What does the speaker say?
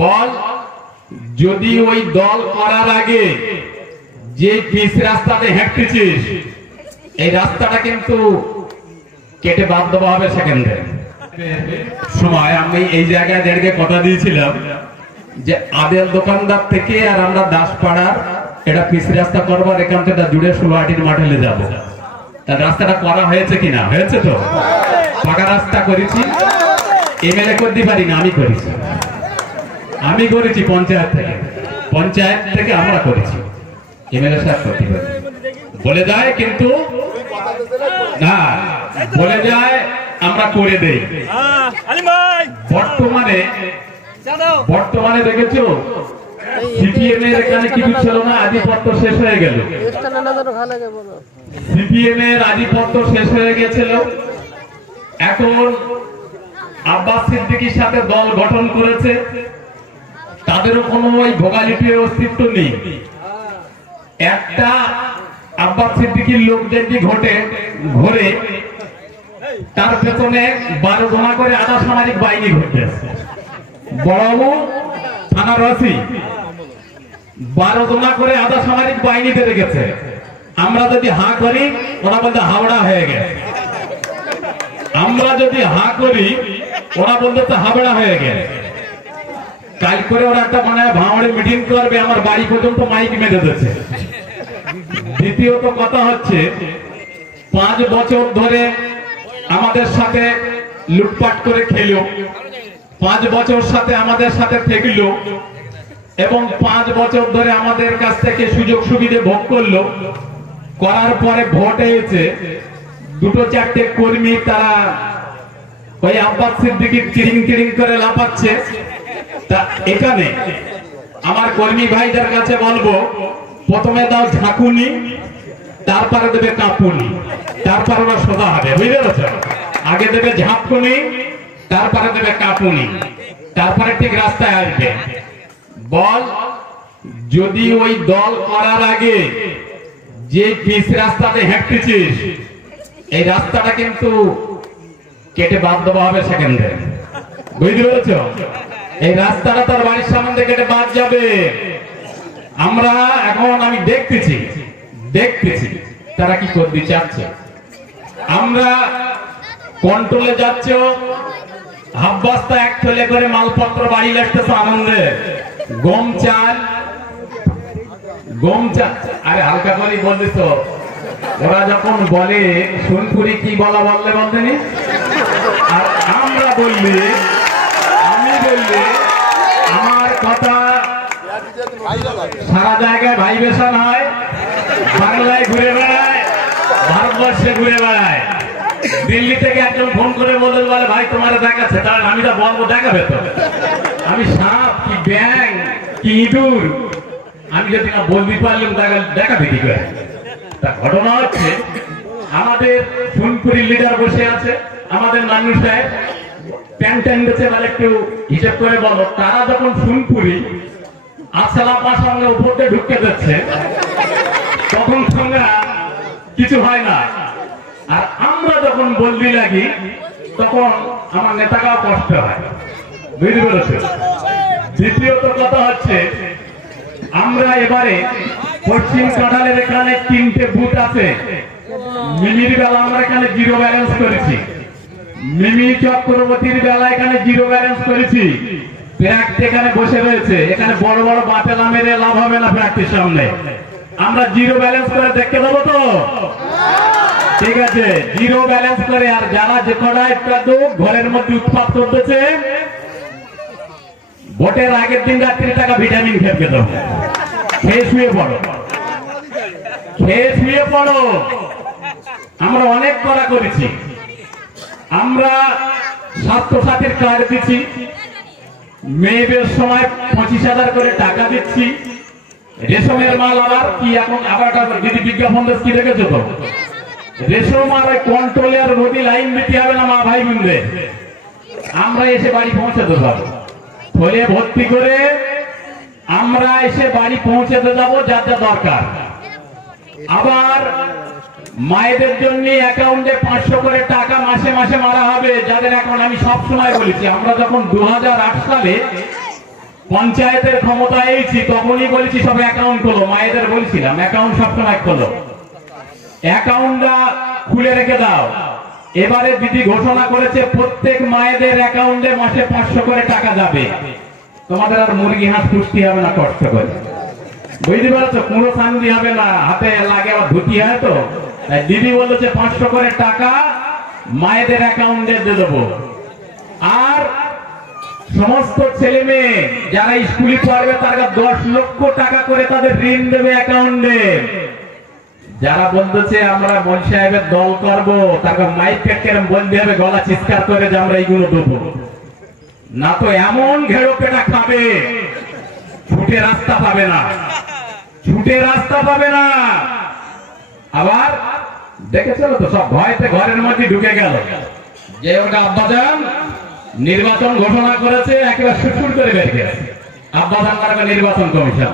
বল যদি ওই দল করার আগে যে পিচ রাস্তাতে হেঁটতেছিস এই রাস্তাটা কিন্তু কেটে বাদ দেওয়া হবে সেকেন্ডে সময়। আমি এই জায়গায় দেড়কে কথা দিয়েছিলাম যে আদেল দোকানদার থেকে আর আমরা দাসপাড়ার এটা পিচ রাস্তা করবার এখান থেকে জুড়ে 16 মাঠে যাবো। তার রাস্তাটা করা হয়েছে কিনা? হয়েছে তো। পাকা রাস্তা করেছি, এমএলএ করতে পারি না, আমি করেছি। আমি করেছি পঞ্চায়েত থেকে আমরা করেছি, এমএলএ সাহেব করতে পারি বলে যায়, কিন্তু না বলে যায় আমরা করে দেই। বর্তমানে দেখেছো সিপিএম এর এখানে কিছু ছিল না, আধিপত্য শেষ হয়ে গেল। সিপিএম এর আধিপত্য শেষ হয়ে গেছিল। এখন আব্বাস সিদ্দিকীর সাথে দল গঠন করেছে, তাদেরও কোনো ওই ভোগালিটির অস্তিত্ব নেই। একটা আব্বাস সিদ্দিকীর লোক যদি ঘরে তার পেছনে 12 জনা করে আধা সামাজিক বাহিনী ঘটতেছে। বড়বাবু থানার ওসি 12 জনা করে আধা সামাজিক বাহিনীতে রেখেছে। আমরা যদি হাঁ করি ওরা বলতে হাওড়া হয়ে গেছে, আমরা যদি হাঁ করি ওরা বলতে হাবড়া হয়ে গেছে। কাল করে ওরা একটা মানে ভাঙড়ে মিটিং করবে, আমার বাড়ি পর্যন্ত মাইক মেরে দিচ্ছে। দ্বিতীয়ত কথা হচ্ছে 5 বছর ধরে আমাদের সাথে লুটপাট করে খেলো, 5 বছর সাথে আমাদের সাথে থেকলো এবং 5 বছর ধরে আমাদের কাছ থেকে সুযোগ সুবিধে ভোগ করলো। করার পরে ভোট হয়েছে, 2-4টে কর্মী তারা ওই আব্বাস সিদ্দিকীর কিরিং করে লাফাচ্ছে। তা এখানে আমার কর্মী ভাইদের কাছে বলবো, প্রথমে দাও ঝাঁকুনি, তারপরে দেবে কাঁপুনি, তারপর ওরা সোজা হবে। বুঝতে পেরেছ? আগে দেবে ঝাঁকুনি, তারপরে দেবে কাঁপুনি, তারপরে ঠিক রাস্তায় আসবে। বল যদি ওই দল করার আগে যে পিচ রাস্তাতে হেঁটতেছিস এই রাস্তাটা কিন্তু কেটে বাদ দেওয়া হবে সেকেন্ডে। বুঝতে পেরেছ? এই রাস্তাটা তার বাড়ির সামনে কেটে বাদ যাবে। আমরা এখন আমি দেখতেছি তারা কি করতে চাচ্ছে। আমরা কন্ট্রোলে যাচ্ছ, হাফ বস্তা 1 থলে করে মালপত্র বাড়ি লাগতেছে আনন্দে। গম চাল আরে হালকা করে বললিস তো। ওরা যখন বলে সোনপুরি কি বলতেনি, আর আমরা বললি আমি বললি আমার কথা সারা জায়গায় ভাইবেশন হয়। বাংলায় ঘুরে বেড়ায়, ভারতবর্ষে ঘুরে বেড়ায়। দিল্লি থেকে একজন ফোন করে বলে ভাই তোমার দেখাচ্ছে, তাহলে আমি তো বলবো দেখাবে তো। আমি সাপ কি ব্যাং কি ইঁদুর আমি যদি না বলতে পারলাম দেখাবে কি করে। তা ঘটনা হচ্ছে আমাদের সোনপুরি লিডার বসে আছে, আমাদের নান্নু সাহেব প্যান্ট বেছে বলে একটু হিসাব করে বলো। তারা যখন সোনপুরি আসলাপার সঙ্গে উপরতে ঢুকে যাচ্ছে তখন সঙ্গে কিছু হয় না। আর আমরা যখন বলতে লাগি তখন আমার নেতাকেও কষ্ট হয়। বুঝতে পেরেছ? দ্বিতীয়ত কথা হচ্ছে আমরা এবারে পশ্চিম কাঁঠালের এখানে 3টে বুথ আছে। মিমির বেলা আমরা এখানে 0 ব্যালেন্স করেছি, মিমি চক্রবর্তীর বেলা এখানে 0 ব্যালেন্স করেছি। ফ্যাক্ট এখানে বসে রয়েছে, এখানে বড় বড় বাতেলা মেরে লাভ হবে না। ফ্যাক্টের সামনে আমরা 0 ব্যালেন্স করে দেখতে দেবো তো? ঠিক আছে, 0 ব্যালেন্স করে। আর যারা যে কটা একটু ঘরের মধ্যে উৎপাত করতেছে ভোটের আগের দিন রাত্রি টাকা ভিটামিন খেয়ে দেবো, খেয়ে শুয়ে পড়ো। আমরা অনেক করা করেছি, আমরা স্বাস্থ্যসাথীর কার্ড দিচ্ছি, মেয়েদের সময় 25,000 করে টাকা দিচ্ছি। রেশমের মাল আবার কি এখন আবার দিদি বিজ্ঞাপন কি রেখেছো তো? রেশম আর ওই কন্ট্রোলের নদী লাইন দিতে হবে না মা ভাই বোনরে, আমরা এসে বাড়ি পৌঁছে দেবো। ফলে ভর্তি করে আমরা এসে বাড়ি পৌঁছে যাবো যার যা দরকার। আবার মায়েদের জন্য অ্যাকাউন্টে 500 করে টাকা মাসে মাসে মারা হবে যাদের অ্যাকাউন্ট। আমি সব সময় বলেছি, আমরা যখন 2008 সালে পঞ্চায়েতের ক্ষমতা এইছি তখনই বলেছি সব অ্যাকাউন্ট খোলো, মায়েদের বলছিলাম অ্যাকাউন্ট সবসময় খোলো, অ্যাকাউন্টটা খুলে রেখে দাও। এবারে দিদি ঘোষণা করেছে প্রত্যেক মায়েদের অ্যাকাউন্টে মাসে 500 করে টাকা যাবে। তোমাদের আর মুরগি হাঁস পুষতে হবে না কষ্ট করে, বুঝতে পারছো? কুঁড়ো শান্তি হবে না, হাতে লাগে আবার ধুতি হয় তো। তাই দিদি বলেছে 500 করে টাকা মায়েদের অ্যাকাউন্টে দিয়ে দেবো। আর সমস্ত ছেলে মেয়ে যারা স্কুলে পড়বে তারা 10 লক্ষ টাকা করে তাদের ঋণ দেবে অ্যাকাউন্টে। যারা বলতেছে আমরা মন সাহেবের দল করবো, তাকে মাইক কেটে বলতে হবে গলা চিৎকার করে যে আমরা এইগুলো দেবো, না তো এমন ঘেরো পেটা খাবে ছুটে রাস্তা পাবে না, ছুটে রাস্তা পাবে না। আবার দেখেছিল তো সব ভয়তে ঘরের মধ্যে ঢুকে গেল যে ওটা আব্বাজান নির্বাচন ঘোষণা করেছে, একেবারে সুর করে বের গেছে। আব্বাজান নির্বাচন কমিশন